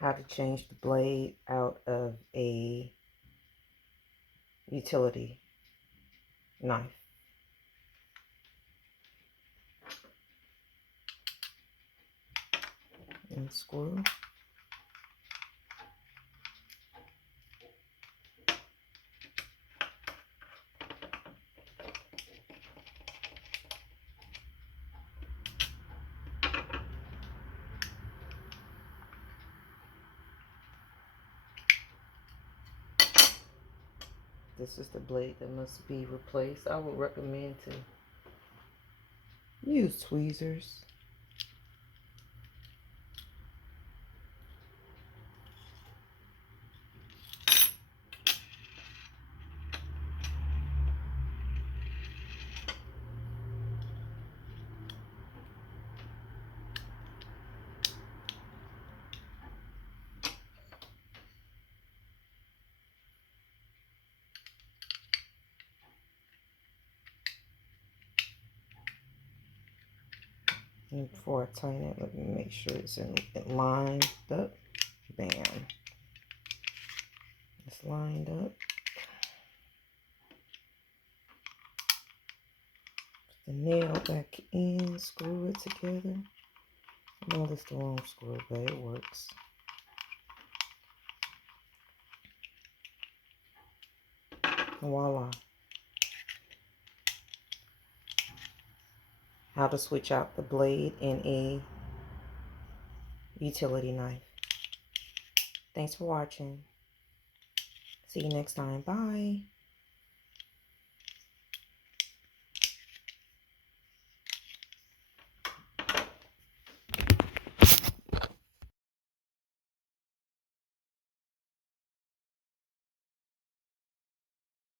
how to change the blade out of a utility knife. And screw. This is the blade that must be replaced. I would recommend to use tweezers. And before I tighten it, let me make sure it's lined up. Bam. It's lined up. Put the nail back in, screw it together. No, that's the wrong screw, but it works. Voila. How to switch out the blade in a utility knife. Thanks for watching. See you next time. Bye.